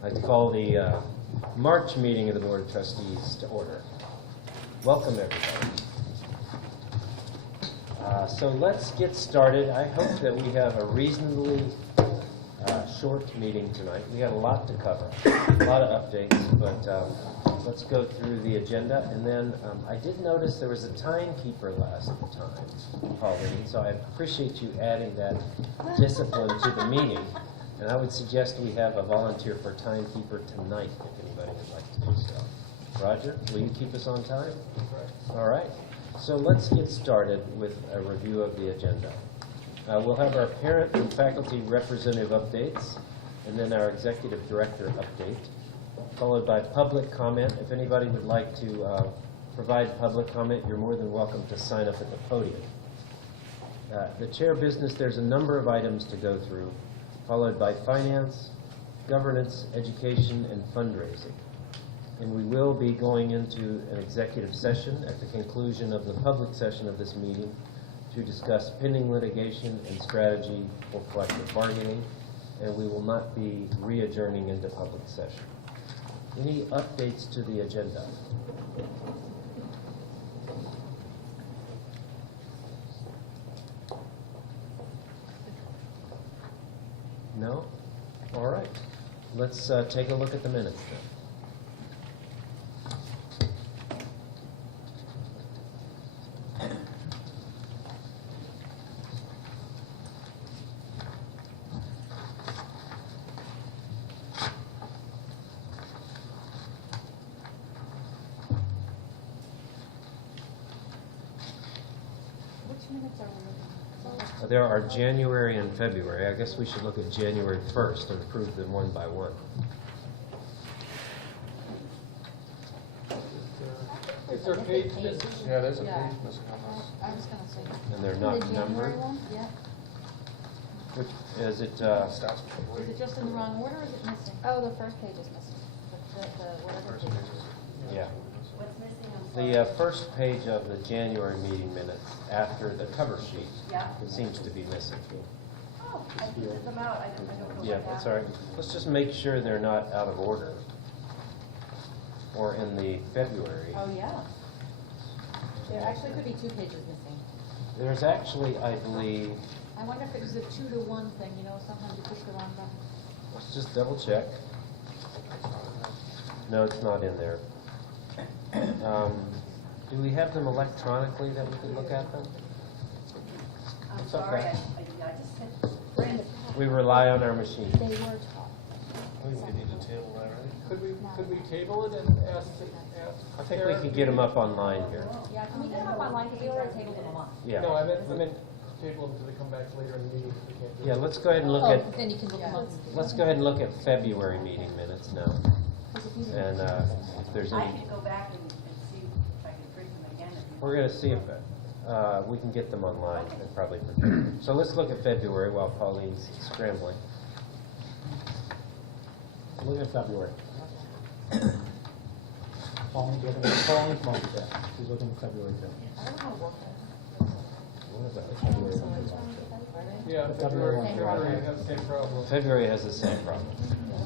I'd like to call the March meeting of the Board of Trustees to order. Welcome, everybody. So let's get started. I hope that we have a reasonably short meeting tonight. We got a lot to cover, a lot of updates, but let's go through the agenda. And then I did notice there was a timekeeper last time, Pauline, so I appreciate you adding that discipline to the meeting. And I would suggest we have a volunteer for timekeeper tonight, if anybody would like to do so. Roger, will you keep us on time? All right. So let's get started with a review of the agenda. We'll have our parent and faculty representative updates, and then our executive director update, followed by public comment. If anybody would like to provide public comment, you're more than welcome to sign up at the podium. The chair business, there's a number of items to go through, followed by finance, governance, education, and fundraising. And we will be going into an executive session at the conclusion of the public session of this meeting to discuss pending litigation and strategy for collective bargaining, and we will not be re-adjourning into public session. Any updates to the agenda? No? All right. Let's take a look at the minutes then. There are January and February. I guess we should look at January 1st and approve them one by one. Is there a page missing? Yeah, there's a page missing on this. I was going to say. And they're not The January numbered. one? Yeah. Which, is it, Starts with Is it just in the wrong order or is it missing? Oh, the first page is missing. Whatever first page. page. yeah. What's missing? I'm sorry. The first page of the January meeting minutes after the cover sheet Yeah. seems to be missing. Oh, I printed them out. I don't know Yeah, what that's happened. all right. Let's just make sure they're not out of order. Or in the February. Oh, yeah. There actually could be two pages missing. There's actually, I believe, I wonder if it was a 2-to-1 thing, you know, sometimes you push the wrong button. let's just double check. No, it's not in there. Do we have them electronically that we can look at them? I'm It's sorry, okay. I just said, Brandon. We rely on our machine. They were taught. We need to table that, right? Could we table it and ask? I think we can get them up online here. Yeah, can we get them up online, because we already tabled them a lot. Yeah. No, I meant table them until they come back later in the meeting if we can't do it. Yeah, let's go ahead and look at, Then you can look them up. let's go ahead and look at February meeting minutes now. And if there's I any, can go back and see if I can print them again. If you we're going to see if we can get them online and probably prepare them. So let's look at February while Pauline's scrambling. Look at February. Pauline's month there. She's looking at February too. What is that? Yeah, February has the same problem. February has the same problem.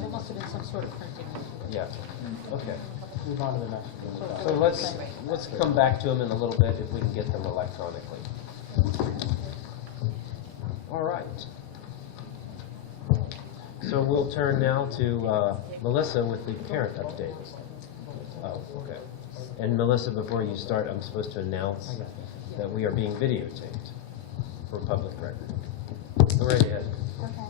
There must have been some sort of printing. Yeah. Okay. Move on to the next one. So let's come back to them in a little bit if we can get them electronically. All right. So we'll turn now to Melissa with the parent update. Oh, okay. And Melissa, before you start, I'm supposed to announce that we are being videotaped for public record. Go right ahead. Okay.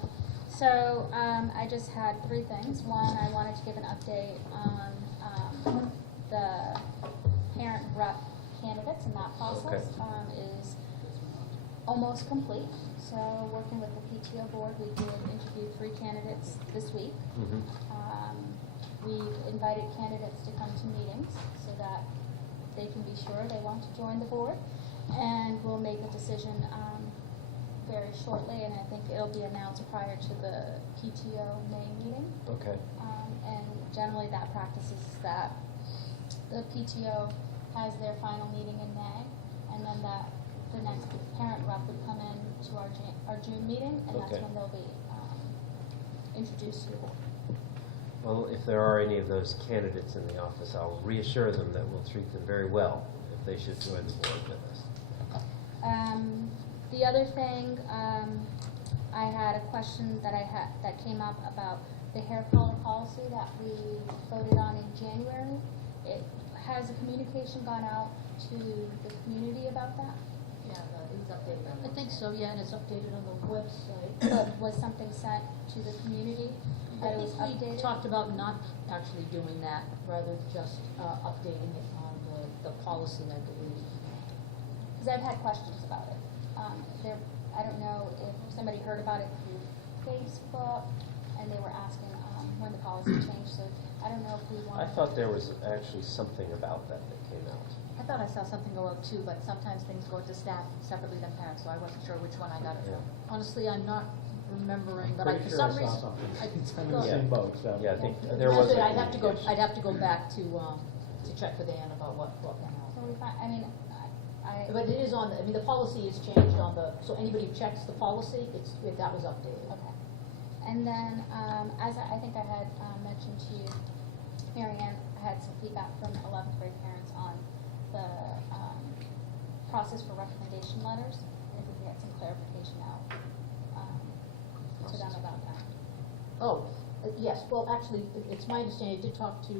So I just had three things. One, I wanted to give an update on the parent rep candidates, and that process is almost complete. So working with the PTO board, we did interview 3 candidates this week. We've invited candidates to come to meetings so that they can be sure they want to join the board, and we'll make a decision very shortly, and I think it'll be announced prior to the PTO May meeting. Okay. And generally that practice is that the PTO has their final meeting in May, and then the next parent rep would come in to our June meeting, and that's Okay. when they'll be introduced to the board. Well, if there are any of those candidates in the office, I'll reassure them that we'll treat them very well if they should join the board with us. The other thing, I had a question that came up about the hair color policy that we voted on in January. Has a communication gone out to the community about that? Yeah, it was updated on. I think so, yeah, and it's updated on the website. But was something sent to the community that it was I think we updated? talked about not actually doing that, rather just updating it on the policy, I believe. Because I've had questions about it. I don't know if somebody heard about it through Facebook, and they were asking when the policy changed, so I don't know if we want. I thought there was actually something about that came out. I thought I saw something go out too, but sometimes things go to staff separately than parents, so I wasn't sure which one I got it from. Honestly, I'm not remembering, but Pretty for sure some I reason. saw something. I I'm in the thought- same boat, so. Yeah, I think there was. a I'd have to go. communication. I'd have to go back to check with Ann about what went out. So we find, I mean, But it is on. The policy is changed on the. So anybody who checks the policy, that was updated. okay. And then, as I think I had mentioned to you, Mary Ann, I had some feedback from 11th grade parents on the process for recommendation letters. If we could get some clarification out to them about that. Oh, yes. Well, actually, it's my understanding. I did talk to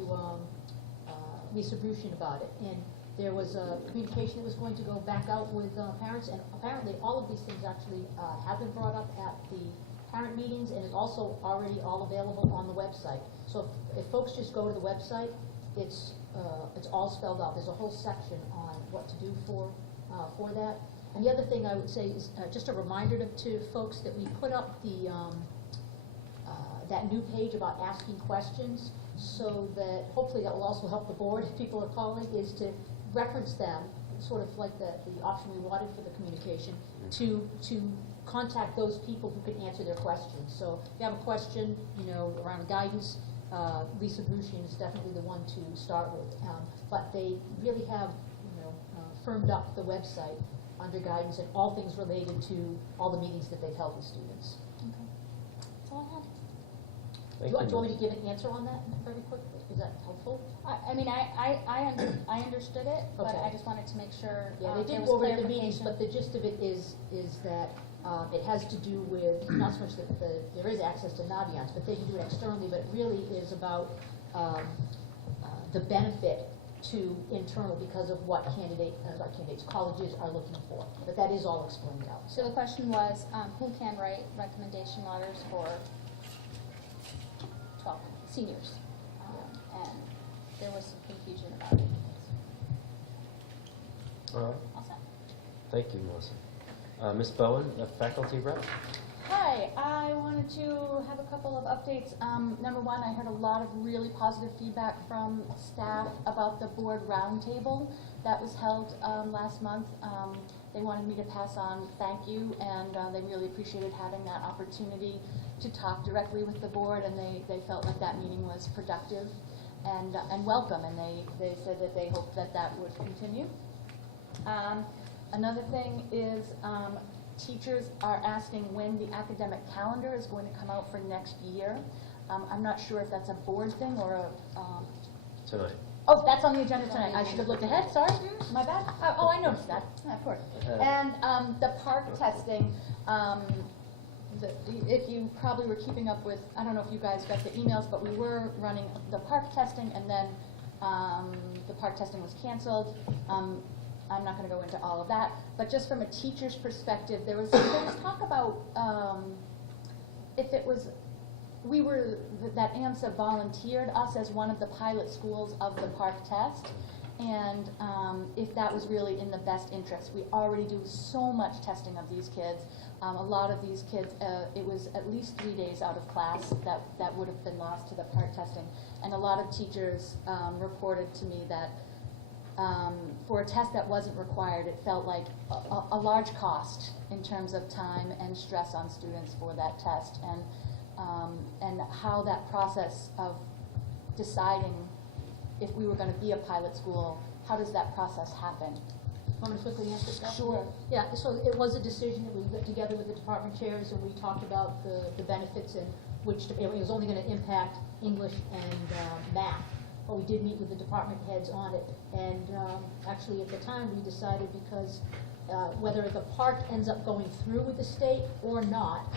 Lisa Brushin about it, and there was a communication that was going to go back out with parents, and apparently all of these things actually have been brought up at the parent meetings, and it's also already all available on the website. So if folks just go to the website, it's all spelled out. There's a whole section on what to do for that. And the other thing I would say is just a reminder to folks that we put up the that new page about asking questions, so that hopefully that will also help the board if people are calling, is to reference them, sort of like the option we wanted for the communication, to contact those people who can answer their questions. So if you have a question, around guidance, Lisa Brushin is definitely the one to start with. But they really have, firmed up the website under guidance and all things related to all the meetings that they've held with students. Okay. That's all I had. Do you want me to give an answer on that very quickly? Is that helpful? I mean, I understood it, but Okay. I just wanted to make sure Yeah, they there did was go over the meetings, clarification. but the gist of it is that it has to do with, not so much that there is access to Naviance, but they can do it externally, but it really is about the benefit to internal because of what colleges are looking for. But that is all explained out. So the question was, who can write recommendation letters for 12 seniors? And there was some confusion about it. All right. All set. Thank you, Melissa. Ms. Bowen, a faculty rep. Hi, I wanted to have a couple of updates. Number one, I heard a lot of really positive feedback from staff about the board roundtable that was held last month. They wanted me to pass on thank you, and they really appreciated having that opportunity to talk directly with the board, and they felt like that meeting was productive and welcome, and they said that they hoped that that would continue. Another thing is teachers are asking when the academic calendar is going to come out for next year. I'm not sure if that's a board thing or a... Tonight. Oh, that's on the agenda tonight. I should have looked ahead, sorry. My bad. Oh, I noticed that, yeah, of course. And the park testing, if you probably were keeping up with, I don't know if you guys got the emails, but we were running the park testing, and then the park testing was canceled. I'm not going to go into all of that, but just from a teacher's perspective, there was talk about if it was, that AMSA volunteered us as one of the pilot schools of the park test, and if that was really in the best interest. We already do so much testing of these kids. A lot of these kids, it was at least 3 days out of class that would have been lost to the park testing, and a lot of teachers reported to me that for a test that wasn't required, it felt like a large cost in terms of time and stress on students for that test, and how that process of deciding if we were going to be a pilot school, how does that process happen? Want me to quickly answer that? Sure. Yeah, so it was a decision that we got together with the department chairs and we talked about the benefits and which, it was only gonna impact English and math. But we did meet with the department heads on it. And actually at the time, we decided because whether the park ends up going through with the state or not,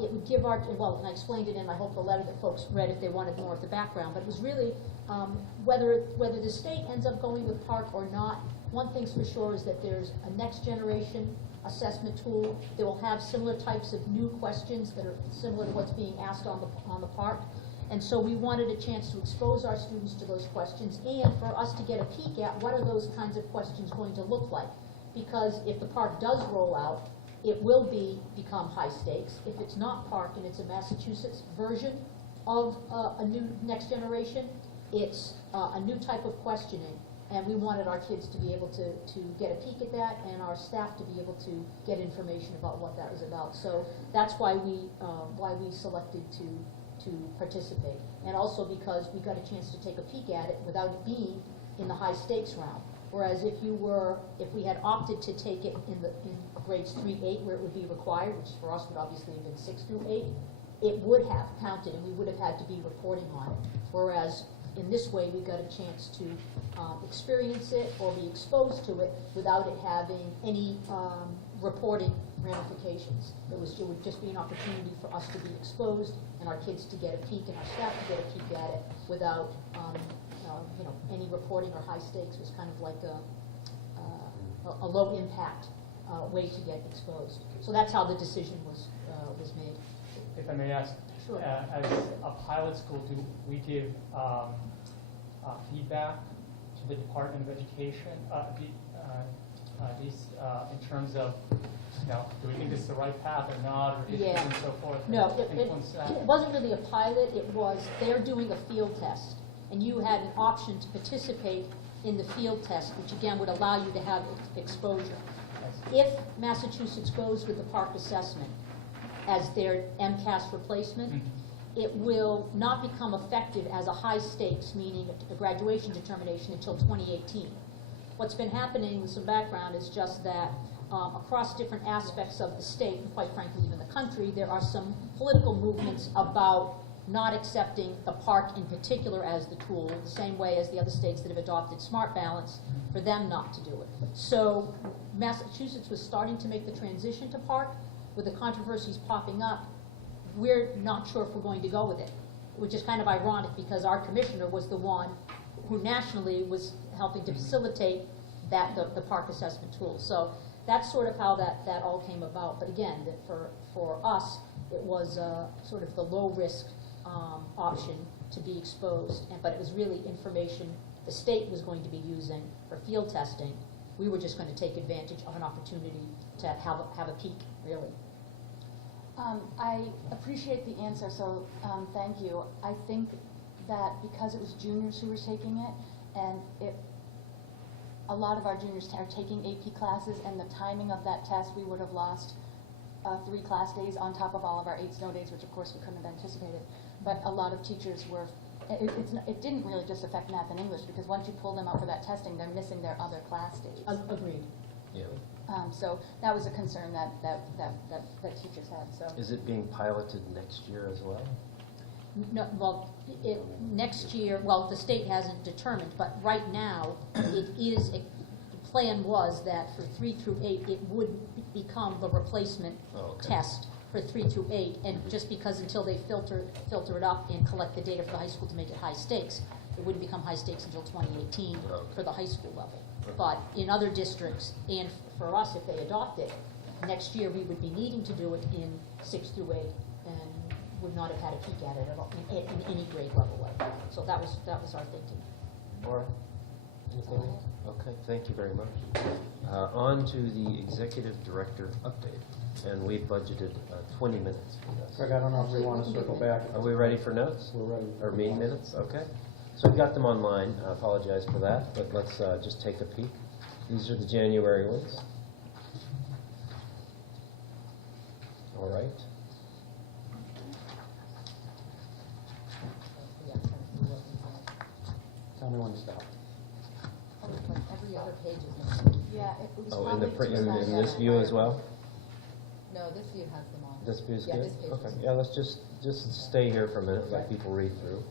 it would give our, well, and I explained it in, I hope, the letter that folks read if they wanted more of the background, but it was really whether the state ends up going with park or not, one thing's for sure is that there's a next generation assessment tool that will have similar types of new questions that are similar to what's being asked on the park. And so we wanted a chance to expose our students to those questions and for us to get a peek at what are those kinds of questions going to look like. Because if the park does roll out, it will become high stakes. If it's not park and it's a Massachusetts version of a new next generation, it's a new type of questioning. And we wanted our kids to be able to get a peek at that and our staff to be able to get information about what that was about. So that's why we selected to participate. And also because we got a chance to take a peek at it without it being in the high stakes round. Whereas if we had opted to take it in grades 3-8 where it would be required, which for us would obviously have been 6-8, it would have counted and we would have had to be reporting on it. Whereas in this way, we got a chance to experience it or be exposed to it without it having any reporting ramifications. It would just be an opportunity for us to be exposed and our kids to get a peek and our staff to get a peek at it without any reporting or high stakes. It was kind of like a low impact way to get exposed. So that's how the decision was made. If I may ask, Sure. As a pilot school, do we give feedback to the Department of Education, in terms of, do we think this is the right path or not, or issues and so forth? No, influence that? it wasn't really a pilot. It was they're doing a field test, and you had an option to participate in the field test, which again would allow you to have exposure. If Massachusetts goes with the park assessment as their MCAS replacement, it will not become effective as a high stakes, meaning a graduation determination, until 2018. What's been happening with some background is just that across different aspects of the state, and quite frankly even the country, there are some political movements about not accepting the park in particular as the tool, the same way as the other states that have adopted smart balance, for them not to do it. So Massachusetts was starting to make the transition to park. With the controversies popping up, we're not sure if we're going to go with it, which is kind of ironic because our commissioner was the one who nationally was helping to facilitate the park assessment tool. So that's sort of how that all came about. But again, that for us, it was sort of the low risk option to be exposed, but it was really information the state was going to be using for field testing. We were just going to take advantage of an opportunity to have a peek, really. I appreciate the answer, so thank you. I think that because it was juniors who were taking it, and a lot of our juniors are taking AP classes, and the timing of that test, we would have lost 3 class days on top of all of our 8 snow days, which of course we couldn't have anticipated. But a lot of teachers were, it didn't really just affect math and English, because once you pull them up for that testing, they're missing their other class days. Agreed. Yeah. So that was a concern that teachers had. So Is it being piloted next year as well? No, well, next year, well, the state hasn't determined, but right now, it is, the plan was that for 3-8, it would become the replacement test for 3-8, and just because until they filter it up and collect the data for the high school to make it high stakes, it wouldn't become high stakes until 2018 for the high school level. But in other districts, and for us, if they adopt it, next year we would be needing to do it in 6-8, and would not have had a peek at it at all, in any grade level like that. So that was our thinking. Laura? Anything else? Okay, thank you very much. On to the executive director update, and we budgeted 20 minutes for this. Greg, I don't know if we want to circle back. Are we ready for notes? We're ready. Or meeting minutes? Okay. So we've got them online. I apologize for that, but let's just take a peek. These are the January ones. All right. Tell me when to stop. Every other page is Yeah, it was Oh, probably in this view as well? No, this view has them all. This view's Yeah, good? this page Okay, is- yeah, let's just stay here for a minute, let people read through.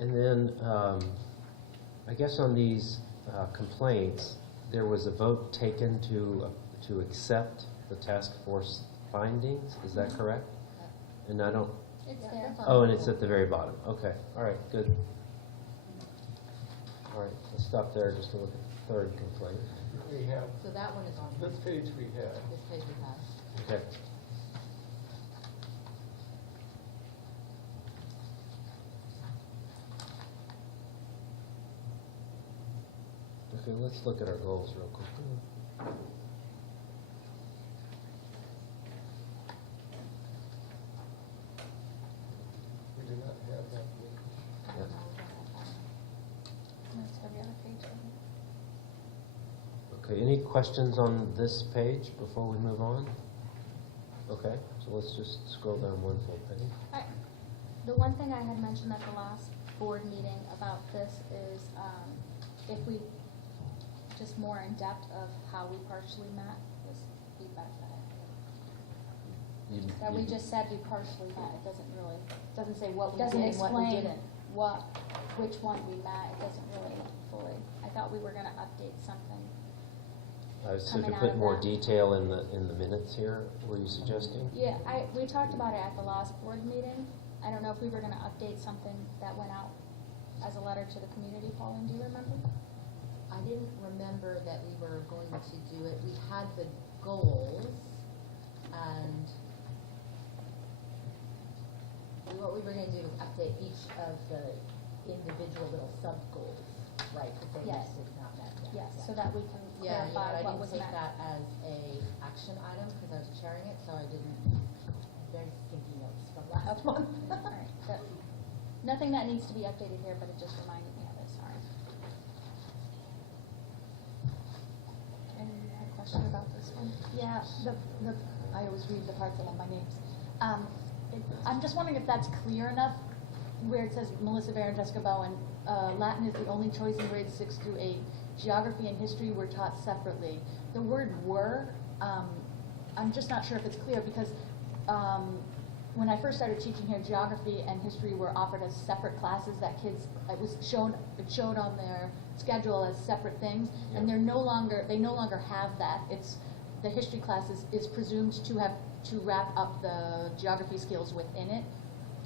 And then, I guess on these complaints, there was a vote taken to accept the task force findings, is that correct? And I don't, It's Yeah, there. that's oh, and it's at the very bottom, okay, all right, good. All right, let's stop there just to look at the third complaint. We have, So that one is on this page we have. this page we have. Okay. Okay, let's look at our goals real quick. We do not have that. Yeah. That's every other page. Okay, any questions on this page before we move on? Okay, so let's just scroll down one full page. The one thing I had mentioned at the last board meeting about this is, if we, just more in depth of how we partially met, was feedback that I You- That we you- just said we partially met, it doesn't really, Doesn't say what we did doesn't and what we explain didn't. which one we met, it doesn't really fully. I thought we were gonna update something. So to coming out put of more that. detail in the minutes here, were you suggesting? Yeah, we talked about it at the last board meeting. I don't know if we were gonna update something that went out as a letter to the community, Pauline, do you remember? I didn't remember that we were going to do it. We had the goals, and what we were gonna do was update each of the individual little sub-goals, right? Because they Yes. was not met yet. Yes, so that we can Yeah, you know, clarify I what didn't was take met. that as a action item, because I was chairing it, so I didn't, very stinky notes from last month. All right, but nothing that needs to be updated here, but it just reminded me of it, sorry. Any had a question about this one? Yeah, I always read the parts that have my names. I'm just wondering if that's clear enough, where it says Melissa Bear and Jessica Bowen, Latin is the only choice in grades 6 through 8. Geography and history were taught separately. The word were, I'm just not sure if it's clear, because when I first started teaching here, geography and history were offered as separate classes that kids, it showed on their schedule as separate things, and they no longer have that. It's, the history class is presumed to wrap up the geography skills within it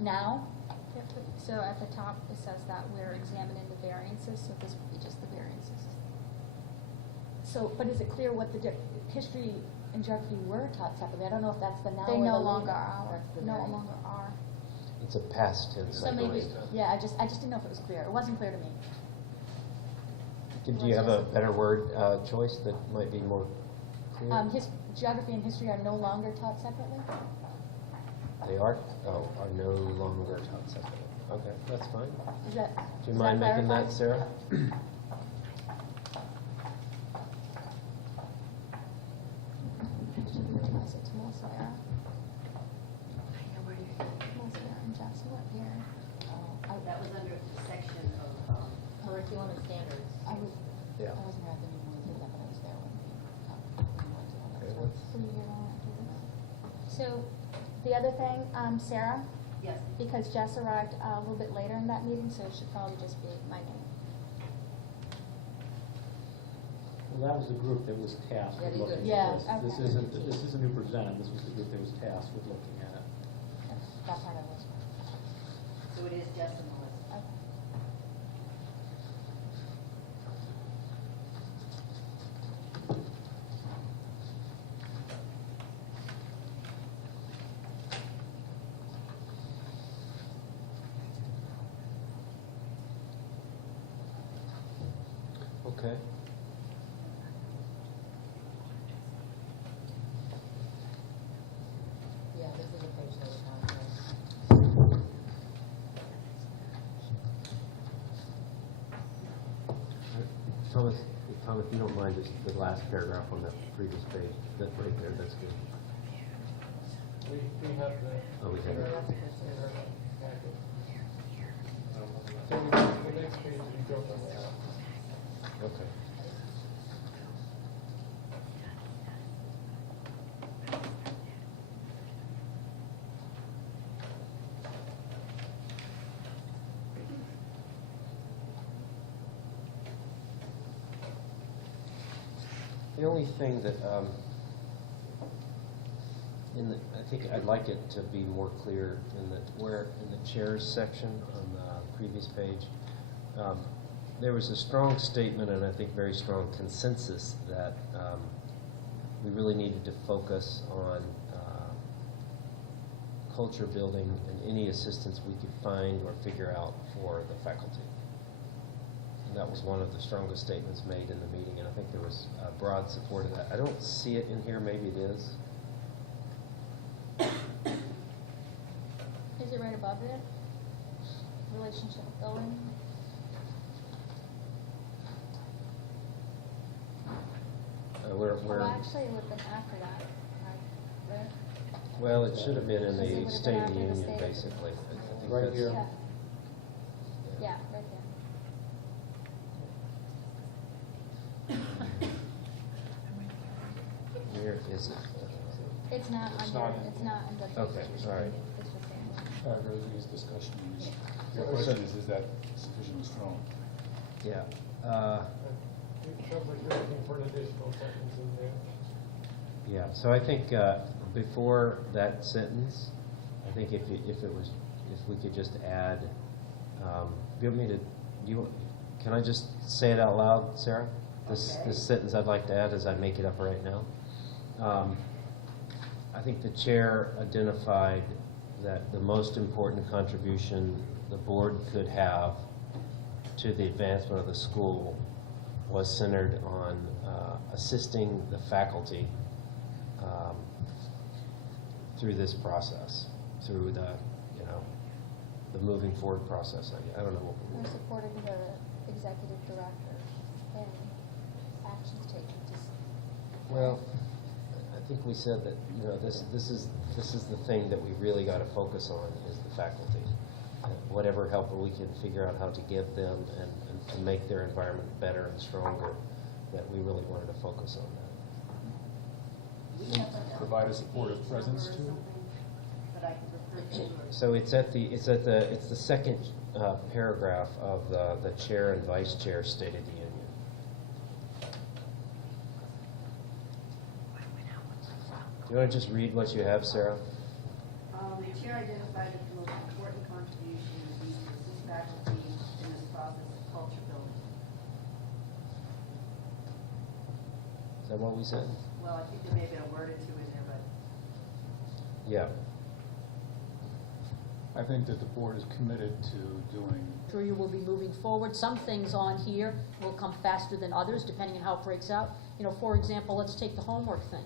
now. Yep, so at the top, it says that we're examining the variances, so this would be just the variances. So, but is it clear what the history and geography were taught separately? I don't know if that's the now They or no the longer later. are, That's the no variance. longer are. It's a past tense, So I maybe, believe. yeah, I just didn't know if it was clear. It wasn't clear to me. Do you have a better word choice that might be more clear? Geography and history are no longer taught separately? They are no longer taught separately. Okay, that's fine. Is that, Do you mind making that, Sarah? Should we revise it to Melissa Era? Melissa Era and Jess, what here? That was under the section of, Curriculum and standards. I was, Yeah. I wasn't here at the meeting when we did that, but I was there when we went to all that Okay, stuff. let's- So you don't want to do this. So, the other thing, Sarah, yes, because Jess arrived a little bit later in that meeting, so it should probably just be my name. Well, that was the group that was tasked Yeah, with you looking did. Yeah, at this. okay. This isn't who presented, this was the group that was tasked with looking at it. That part I was. so it is Jess and Melissa. Okay. Okay. Yeah, this is a page that was on there. Thomas, if you don't mind, just the last paragraph on that previous page, that right there, that's good. We have the. Oh, we have it. in our packet. So the next page we go from that. Okay. The only thing that, I think I'd like it to be more clear in the chairs section on the previous page, there was a strong statement and I think very strong consensus that we really needed to focus on culture building and any assistance we could find or figure out for the faculty. And that was one of the strongest statements made in the meeting, and I think there was broad support of that. I don't see it in here, maybe it is. Is it right above it? Relationship building? Where, Well, actually, it would have been after that, right? well, it should have been in Because it the would have State been of the after the Union, State of the- basically. I think Right that's- here. Yeah. Yeah, right there. Where is it? It's not It's under, not- it's not in the. Okay, all right. It's just in. Paragraphs discussion. Your Question is that sufficient or strong? Yeah. It sounds like you're looking for an additional sentence in there. Yeah, so I think before that sentence, I think if we could just add, do you want me to, can I just say it out loud, Sarah? This sentence I'd like to add as I make it up right now. I think the chair identified that the most important contribution the board could have to the advancement of the school was centered on assisting the faculty through this process, through the, the moving forward process. I don't know. We're supporting the executive director in actions taken to. Well, I think we said that, this is the thing that we really got to focus on is the faculty. And whatever help we can figure out how to give them and to make their environment better and stronger, that we really wanted to focus on that. Provide a supportive presence too? So it's the second paragraph of the chair and vice chair State of the Union. Do you want to just read what you have, Sarah? The chair identified that the most important contribution would be to assist faculty in this process of culture building. Is that what we said? Well, I think there may have been a word or two in there, but Yeah. I think that the board is committed to doing. Sure you will be moving forward. Some things on here will come faster than others, depending on how it breaks out. For example, let's take the homework thing.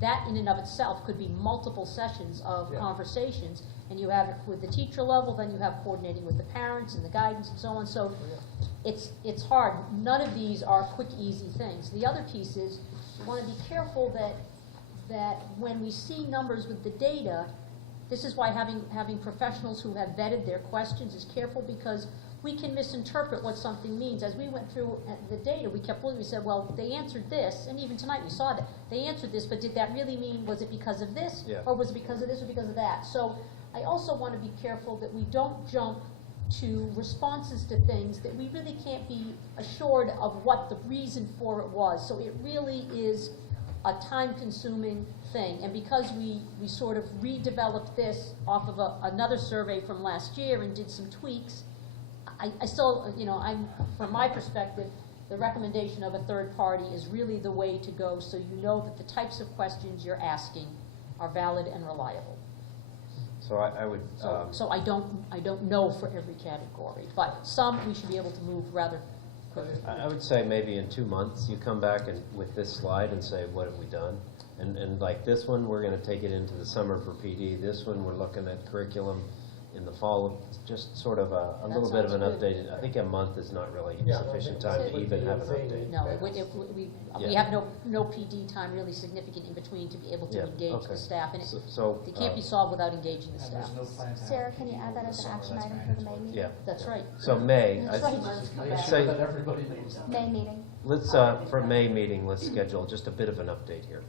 That in and of itself could be multiple sessions of Yeah. conversations, and you have it with the teacher level, then you have coordinating with the parents and the guidance and so on. So it's hard. None of these are quick, easy things. The other piece is you want to be careful that when we see numbers with the data, this is why having professionals who have vetted their questions is careful, because we can misinterpret what something means. As we went through the data, we kept looking, we said, well, they answered this, and even tonight we saw that. They answered this, but did that really mean, was it because of this? Yeah. Or was it because of this or because of that? So I also want to be careful that we don't jump to responses to things that we really can't be assured of what the reason for it was. So it really is a time-consuming thing. And because we sort of redeveloped this off of another survey from last year and did some tweaks, I still, from my perspective, the recommendation of a third party is really the way to go, so you know that the types of questions you're asking are valid and reliable. So I would. So I don't know for every category, but some we should be able to move rather quickly. I would say maybe in 2 months, you come back with this slide and say, what have we done? And like this one, we're going to take it into the summer for PD. This one, we're looking at curriculum in the fall, just sort of a That little bit of an sounds good. update. I think a month is not really Yeah, sufficient that time to would even be have an insane. update. No, we Yeah. have no PD time really significant in between to be able to Yeah, engage okay. the staff, and So, it can't be solved without engaging the And staff. there's no plan to have Sarah, can you add that as an summer, action that's item my for the May meeting? yeah. That's right. So May, That's I'd right. say, That everybody knows. May meeting. let's, for May meeting, let's schedule just a bit of an update here.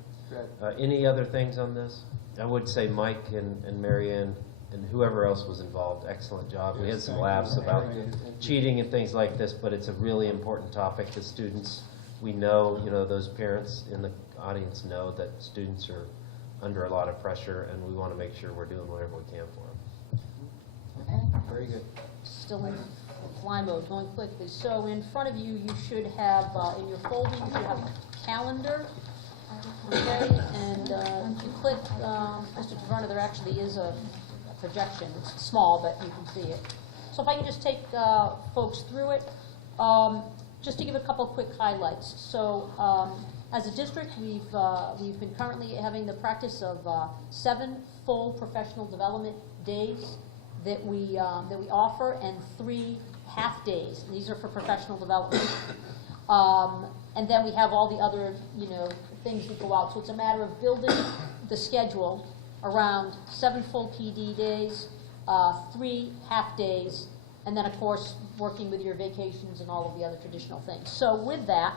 Any other things on this? I would say Mike and Mary Ann and whoever else was involved, excellent job. We had some laughs about cheating and things like this, but it's a really important topic. The students, we know, those parents in the audience know that students are under a lot of pressure, and we want to make sure we're doing whatever we can for them. Very good. Still in fly mode, going quickly. So in front of you, you should have, in your folder, you should have a calendar. Okay, and if you click, Mr. Taverna, there actually is a projection. It's small, but you can see it. So if I can just take folks through it, just to give a couple of quick highlights. So as a district, we've been currently having the practice of 7 full professional development days that we offer, and 3 half days. These are for professional development. And then we have all the other, things that go out. So it's a matter of building the schedule around 7 full PD days, 3 half days, and then, of course, working with your vacations and all of the other traditional things. So with that,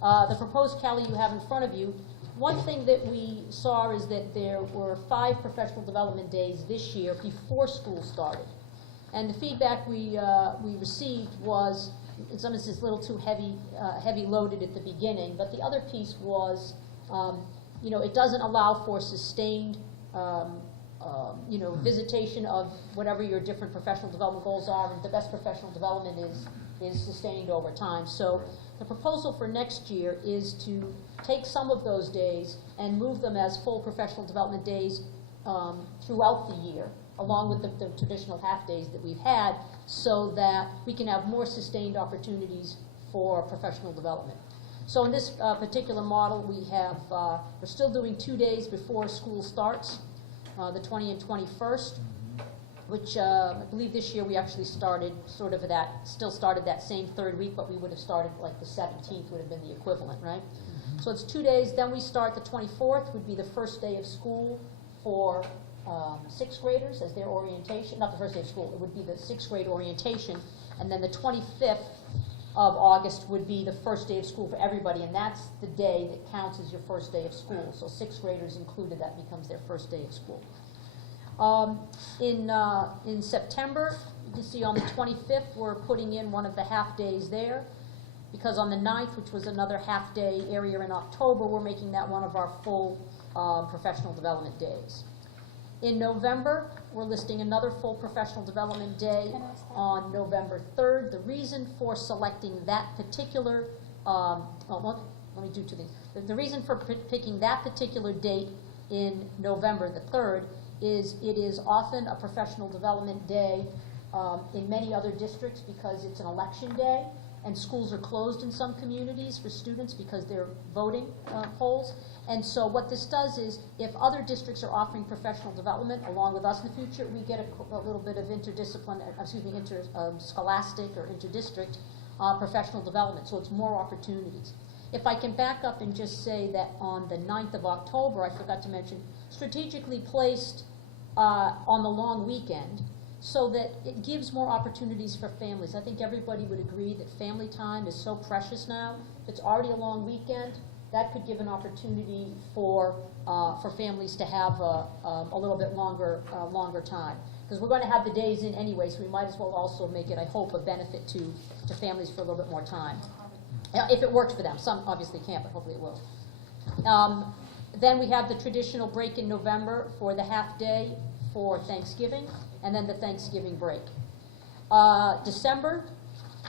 the proposed calendar you have in front of you, one thing that we saw is that there were 5 professional development days this year before school started. And the feedback we received was, in some instances, a little too heavy loaded at the beginning. But the other piece was, it doesn't allow for sustained, visitation of whatever your different professional development goals are. And the best professional development is sustained over time. So the proposal for next year is to take some of those days and move them as full professional development days throughout the year, along with the traditional half days that we've had, so that we can have more sustained opportunities for professional development. So in this particular model, we're still doing 2 days before school starts, the 20th and 21st, which I believe this year we actually started still started that same 3rd week, but we would have started like the 17th would have been the equivalent, right? So it's 2 days, then we start the 24th, would be the first day of school for 6th graders as their orientation, not the first day of school, it would be the 6th grade orientation, and then the 25th of August would be the first day of school for everybody, and that's the day that counts as your first day of school. So 6th graders included, that becomes their first day of school. In September, you can see on the 25th, we're putting in one of the half days there, because on the 9th, which was another half day area in October, we're making that one of our full professional development days. In November, we're listing another full professional development day on November 3rd. The reason for selecting that particular, let me do 2 things. The reason for picking that particular date in November the 3rd is it is often a professional development day in many other districts because it's an election day, and schools are closed in some communities for students because they're voting polls. And so what this does is, if other districts are offering professional development along with us in the future, we get a little bit of scholastic or interdistrict professional development, so it's more opportunities. If I can back up and just say that on the 9th of October, I forgot to mention, strategically placed on the long weekend, so that it gives more opportunities for families. I think everybody would agree that family time is so precious now. If it's already a long weekend, that could give an opportunity for families to have a little bit longer time. Because we're going to have the days in anyway, so we might as well also make it, I hope, a benefit to families for a little bit more time. If it works for them. Some obviously can't, but hopefully it will. Then we have the traditional break in November for the half day for Thanksgiving, and then the Thanksgiving break. December,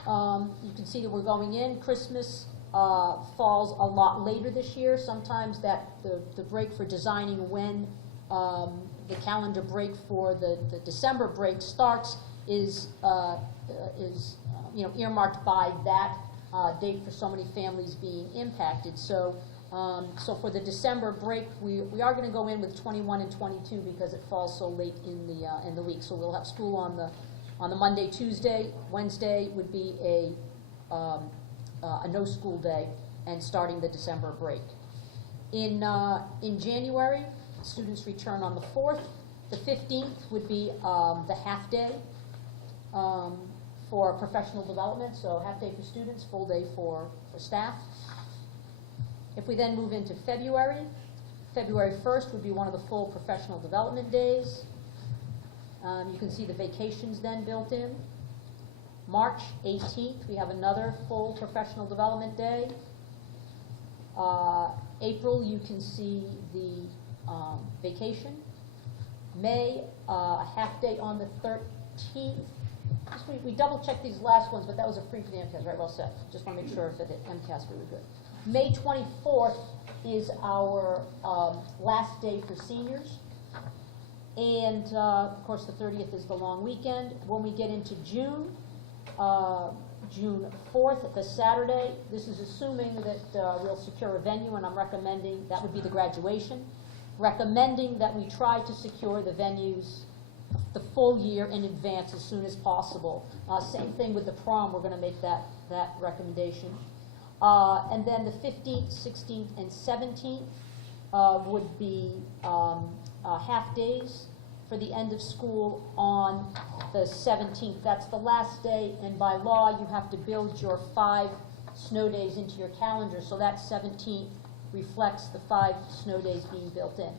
you can see that we're going in. Christmas falls a lot later this year. Sometimes the break for designing when the calendar break for the December break starts is earmarked by that date for so many families being impacted. So So for the December break, we are gonna go in with 21 and 22 because it falls so late in the week. So we'll have school on the Monday, Tuesday. Wednesday would be a no school day, and starting the December break. In January, students return on the 4th. The 15th would be the half-day for professional development, so half-day for students, full day for staff. If we then move into February, February 1st would be one of the full professional development days. You can see the vacations then built in. March 18th, we have another full professional development day. April, you can see the vacation. May, a half day on the 13th. We double-checked these last ones, but that was a free for the MCAS, right? Well said. Just want to make sure that the MCAS we were good. May 24th is our last day for seniors. And, of course, the 30th is the long weekend. When we get into June, June 4th, the Saturday, this is assuming that we'll secure a venue, and I'm recommending, that would be the graduation, recommending that we try to secure the venues the full year in advance as soon as possible. Same thing with the prom, we're going to make that recommendation. And then the 15th, 16th, and 17th would be half days for the end of school on the 17th. That's the last day, and by law, you have to build your 5 snow days into your calendar, so that 17th reflects the 5 snow days being built in.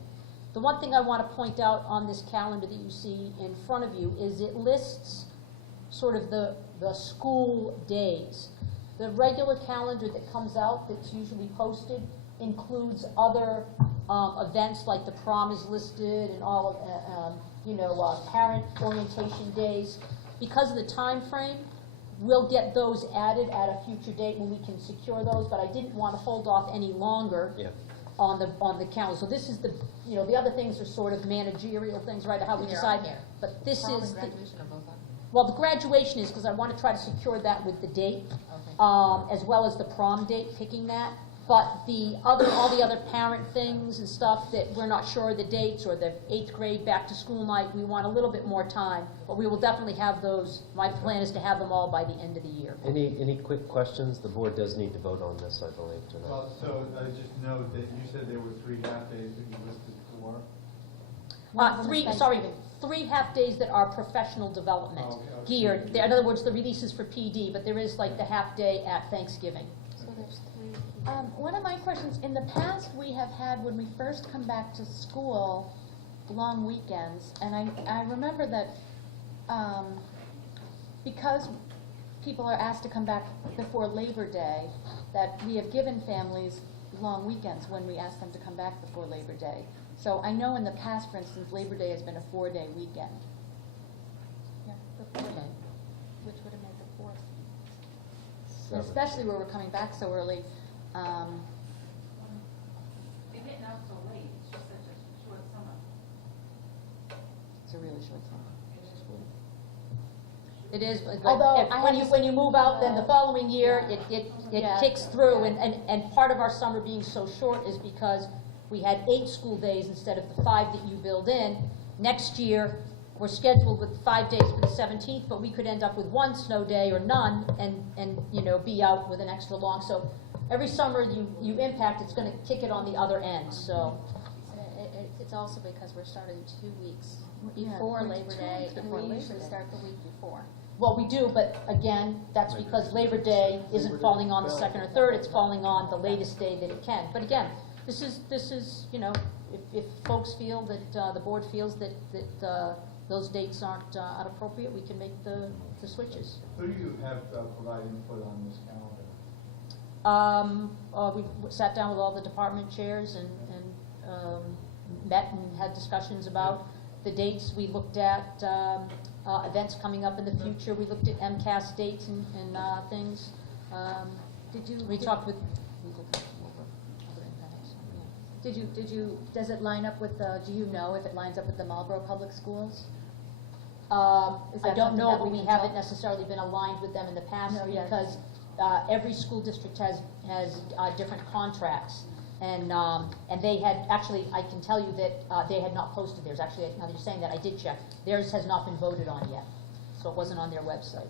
The one thing I want to point out on this calendar that you see in front of you is it lists sort of the school days. The regular calendar that comes out that's usually posted includes other events like the prom is listed and all of parent orientation days. Because of the time frame, we'll get those added at a future date when we can secure those, but I didn't want to hold off any longer on the calendar. So this is the other things are sort of managerial things, right, how we decide. But this is well, the graduation is because I want to try to secure that with the date, as well as the prom date, picking that. But all the other parent things and stuff that we're not sure of the dates, or the 8th grade back to school night, we want a little bit more time. But we will definitely have those. My plan is to have them all by the end of the year. Any quick questions? The board does need to vote on this, I believe, tonight. Well, so I just note that you said there were 3 half-days that you listed for. 3 half days that are professional development geared. In other words, the release is for PD, but there is like the half day at Thanksgiving. So there's 3. One of my questions, in the past, we have had, when we first come back to school, long weekends, and I remember that because people are asked to come back before Labor Day, that we have given families long weekends when we ask them to come back before Labor Day. So I know in the past, for instance, Labor Day has been a 4-day weekend. Yeah, the 4th, which would have made the 4th. And especially where we're coming back so early. They're getting out so late, it's just such a short summer. It's a really short summer. It is, but Although when you move out, then the following year, it Yeah. kicks through, and part of our summer being so short is because we had 8 school days instead of the 5 that you build in. Next year, we're scheduled with 5 days for the 17th, but we could end up with 1 snow day or none, and be out with an extra long. So every summer you impact, it's going to kick it on the other end. So It's also because we're starting 2 weeks Yeah, before it's Labor 2 Day, weeks and before we Labor usually Day. start the week before. well, we do, but again, that's because Labor Day isn't falling on the 2nd or 3rd; it's falling on the latest day that it can. But again, this is if folks feel that the board feels that those dates aren't appropriate, we can make the switches. Who do you have provide input on this calendar? We sat down with all the department chairs and met and had discussions about the dates. We looked at events coming up in the future. We looked at MCAS dates and things. We talked with. Does it line up with do you know if it lines up with the Marlboro Public Schools? I that don't something know, that but we we can haven't tell? necessarily been aligned with them in the past No, yes. because every school district has different contracts. And they had, actually, I can tell you that they had not posted theirs. Actually, now that you're saying that, I did check. Theirs has not been voted on yet, so it wasn't on their website.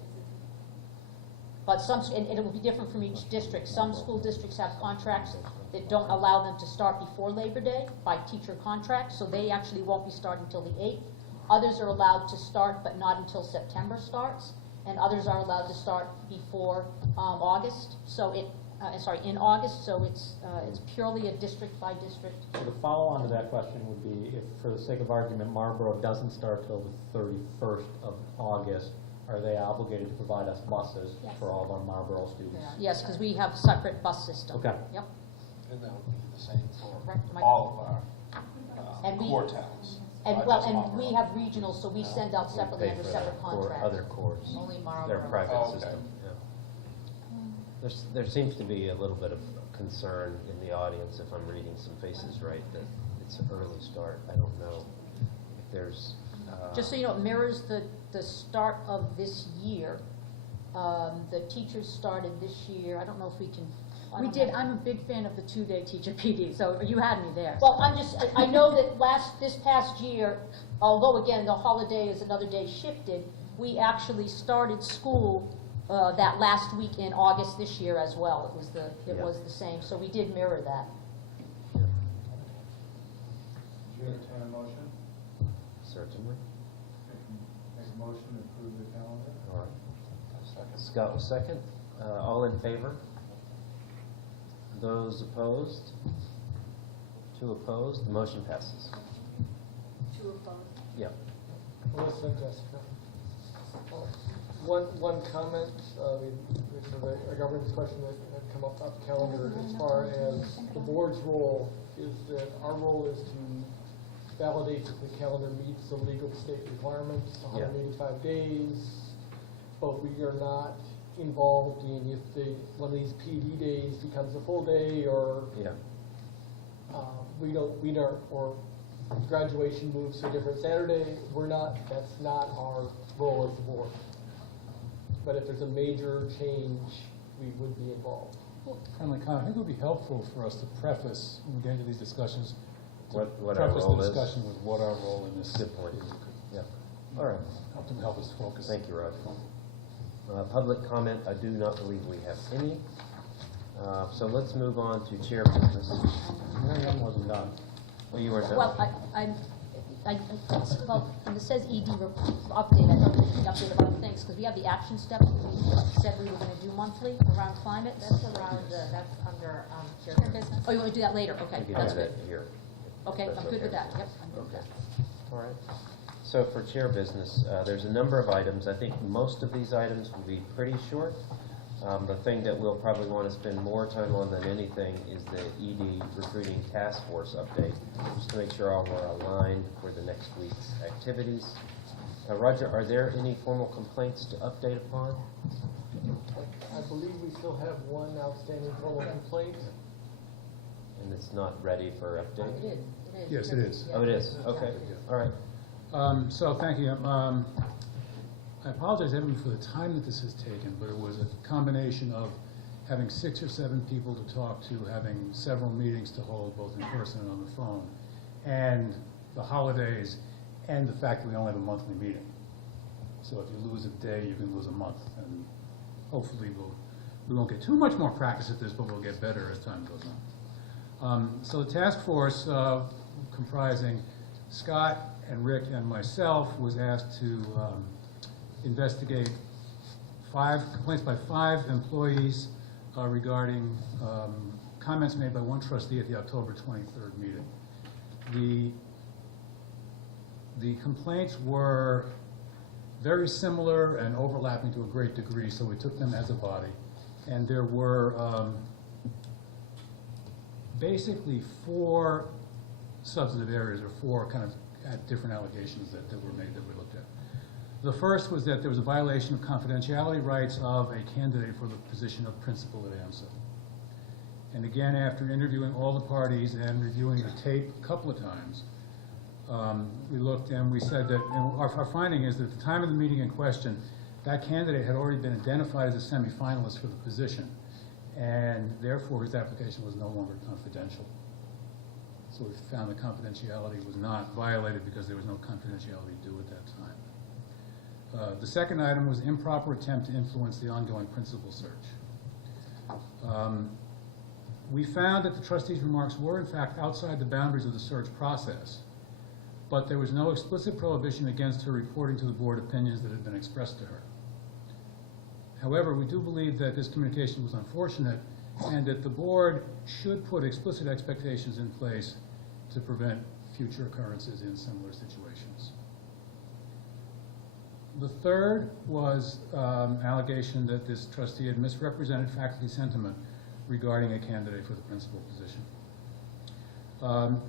But and it will be different from each district. Some school districts have contracts that don't allow them to start before Labor Day by teacher contract, so they actually won't be starting until the 8th. Others are allowed to start, but not until September starts, and others are allowed to start before August. So in August. So it's purely a district by district. So the follow-on to that question would be, if, for the sake of argument, Marlboro doesn't start till the 31st of August, are they obligated to provide us buses Yes. for all of our Marlboro students? Yes, because we have separate bus system. Okay. Yep. And that would be the same for Right, Mike. all of our And we- core towns. And not well, just and Marlboro. we have regional, so we send out We separately pay under for separate that for contracts. other cores. Only Their Marlboro. private Oh, okay. system, yeah. There seems to be a little bit of concern in the audience, if I'm reading some faces right, that it's an early start. I don't know if there's. Just so you know, it mirrors the start of this year. The teachers started this year. I don't know if we can. We did, I'm a big fan of the 2-day teacher PD, so you had me there. Well, I know that this past year, although again, the holiday is another day shifted, we actually started school that last week in August this year as well. It was the same, so we did mirror that. Would you entertain a motion? Certainly. Make a motion to approve the calendar? All right. Scott will second. All in favor? Those opposed? 2 opposed. The motion passes. 2 opposed. Yeah. Melissa and Jessica. One comment, a governance question that had come up the calendar as far as the board's role is that our role is to validate that the calendar meets the legal state requirements, Yeah. 185 days, but we are not involved in if one of these PD days becomes a full day or Yeah. or graduation moves to a different Saturday, that's not our role as the board. But if there's a major change, we would be involved. Friendly comment, I think it would be helpful for us to preface, when we get into these discussions, to What our preface role the is. discussion with what our role in this Good point. is. Yeah. All right. Help us focus. Thank you, Rod. Public comment, I do not believe we have any. So let's move on to chair business. Miriam wasn't done. Oh, you weren't done? Well, well, when it says ED update, I thought we could update about things, because we have the action steps that we said we were gonna do monthly around climate. That's around, that's under, Your chair. business. Oh, you wanna do that later? Okay, We can that's do good. that here. Okay, That's I'm good with okay. that, yep, I'm good with Okay. that. All right. So for chair business, there's a number of items. I think most of these items will be pretty short. The thing that we'll probably want to spend more time on than anything is the ED recruiting task force update, just to make sure all we're aligned for the next week's activities. Roger, are there any formal complaints to update upon? I believe we still have one outstanding formal complaint. And it's not ready for update? It is, it is. Yes, it is. Oh, it is? Okay. All right. So, thank you. I apologize everyone for the time that this has taken, but it was a combination of having 6 or 7 people to talk to, having several meetings to hold, both in person and on the phone, and the holidays, and the fact that we only have a monthly meeting. So if you lose a day, you can lose a month, and hopefully we won't get too much more practice at this, but we'll get better as time goes on. So the task force, comprising Scott and Rick and myself, was asked to investigate 5 complaints by 5 employees regarding comments made by one trustee at the October 23rd meeting. The complaints were very similar and overlapping to a great degree, so we took them as a body. And there were basically 4 substantive areas, or 4 kind of different allegations that were made that we looked at. The first was that there was a violation of confidentiality rights of a candidate for the position of principal at Amsac. And again, after interviewing all the parties and reviewing the tape a couple of times, we looked and we said that, and our finding is that at the time of the meeting in question, that candidate had already been identified as a semifinalist for the position, and therefore his application was no longer confidential. So we found the confidentiality was not violated because there was no confidentiality due at that time. The second item was improper attempt to influence the ongoing principal search. We found that the trustee's remarks were in fact outside the boundaries of the search process, but there was no explicit prohibition against her reporting to the board opinions that had been expressed to her. However, we do believe that this communication was unfortunate and that the board should put explicit expectations in place to prevent future occurrences in similar situations. The third was allegation that this trustee had misrepresented faculty sentiment regarding a candidate for the principal position.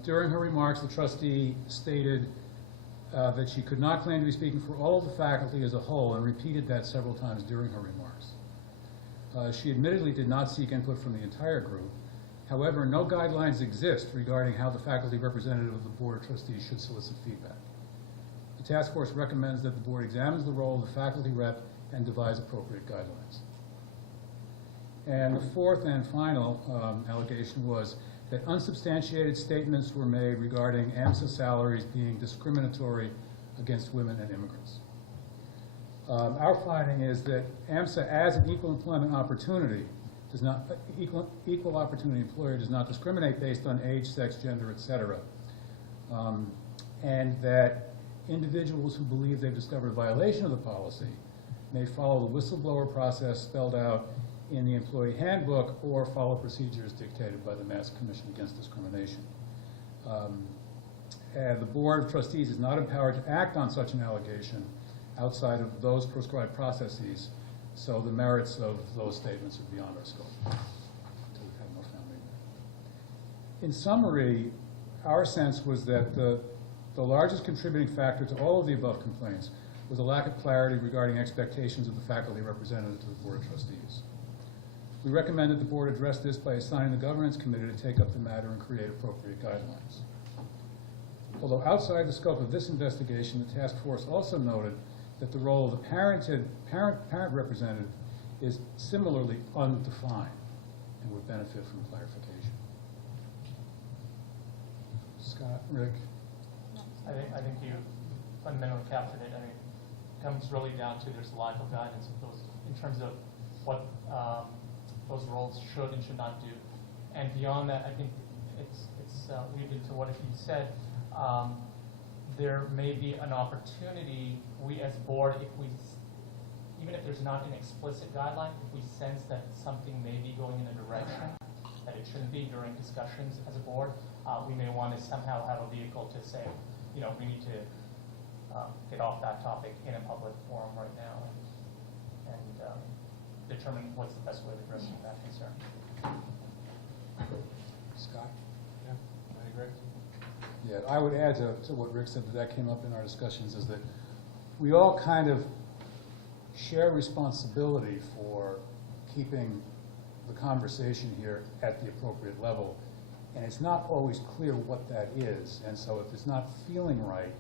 During her remarks, the trustee stated that she could not claim to be speaking for all of the faculty as a whole and repeated that several times during her remarks. She admittedly did not seek input from the entire group. However, no guidelines exist regarding how the faculty representative of the Board of Trustees should solicit feedback. The task force recommends that the board examines the role of the faculty rep and devise appropriate guidelines. And the fourth and final allegation was that unsubstantiated statements were made regarding AMSA salaries being discriminatory against women and immigrants. Our finding is that AMSA, as an equal employment opportunity, equal opportunity employer, does not discriminate based on age, sex, gender, etc. And that individuals who believe they've discovered a violation of the policy may follow the whistleblower process spelled out in the employee handbook or follow procedures dictated by the Mass Commission Against Discrimination. And the Board of Trustees is not empowered to act on such an allegation outside of those prescribed processes, so the merits of those statements are beyond our scope. We've had no founding. In summary, our sense was that the largest contributing factor to all of the above complaints was a lack of clarity regarding expectations of the faculty representative to the Board of Trustees. We recommended the board address this by assigning the governance committee to take up the matter and create appropriate guidelines. Although outside the scope of this investigation, the task force also noted that the role of the parent representative is similarly undefined and would benefit from clarification. Scott, Rick? I think you fundamentally captured it. I mean, it comes really down to there's a lack of guidance of those, in terms of what those roles should and should not do. And beyond that, I think it's weaved into what he said. There may be an opportunity, we as board, even if there's not an explicit guideline, if we sense that something may be going in a direction that it shouldn't be during discussions as a board, we may want to somehow have a vehicle to say, we need to get off that topic in a public forum right now and determine what's the best way of addressing that concern. Scott? Yeah, I agree. Yeah, I would add to what Rick said, that came up in our discussions, is that we all kind of share responsibility for keeping the conversation here at the appropriate level, and it's not always clear what that is, and so if it's not feeling right,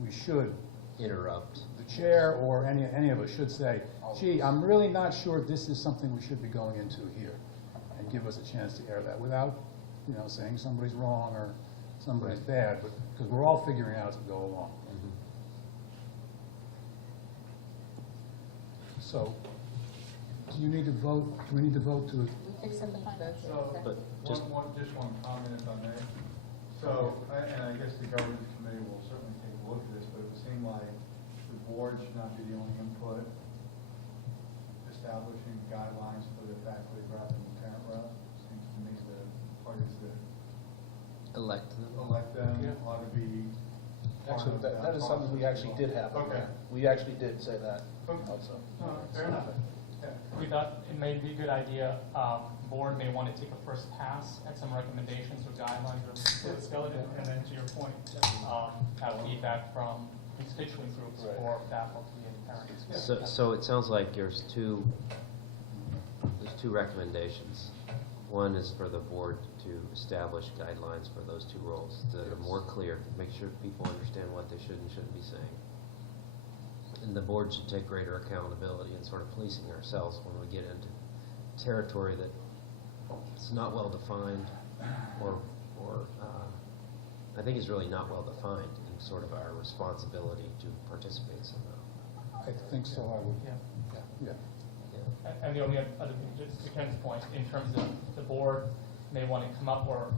we should Interrupt. the chair or any of us should say, gee, I'm really not sure this is something we should be going into here, and give us a chance to air that without, saying somebody's wrong or somebody's bad, but because we're all figuring out as we go along. So, do you need to vote? Do we need to vote to? Accept the findings. So, But just one comment if I may. So, and I guess the governance committee will certainly take a look at this, but it would seem like the board should not be the only input establishing guidelines for the faculty rep and the parent rep. Seems to me the parties that Elect them. ought to be. Actually, that is something we actually did have. Okay. We actually did say that Okay. also. Fair enough. We thought it may be a good idea, board may want to take a first pass at some recommendations or guidelines or skeleton, and then to your point, have feedback from constituent groups or faculty and parents. So it sounds like there's two recommendations. One is for the board to establish guidelines for those two roles that are more clear, make sure people understand what they should and shouldn't be saying. And the board should take greater accountability in sort of policing ourselves when we get into territory that it's not well defined or or, I think is really not well defined in sort of our responsibility to participate somehow. I think so, I would, Yeah. yeah. And the only other thing, just to Ken's point, in terms of the board may want to come up or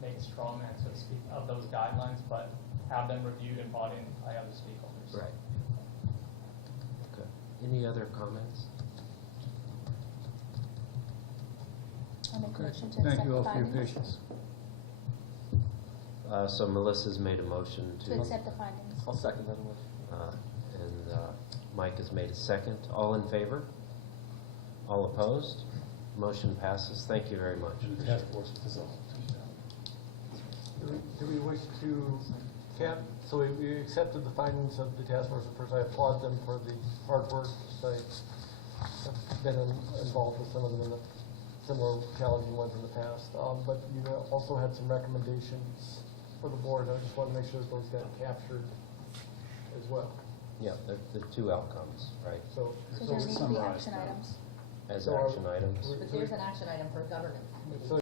make a straw man, so to speak, of those guidelines, but have them reviewed and bought in by other stakeholders. Right. Okay. Any other comments? I'll make a Okay, motion to thank accept you the all for your findings. patience. So Melissa's made a motion To accept the findings. I'll second that motion. And Mike has made a second. All in favor? All opposed? Motion passes. Thank you very much. And the task force is dissolved. Do we wish to, so we accepted the findings of the task force. First, I applaud them for the hard work. I have been involved with some of them in the similar challenging ones in the past. But you also had some recommendations for the board. I just want to make sure that those got captured as well. Yeah, the two outcomes, right, So, So there need to be summarize action that. items. as So are- action items. But there's an action item for governance. so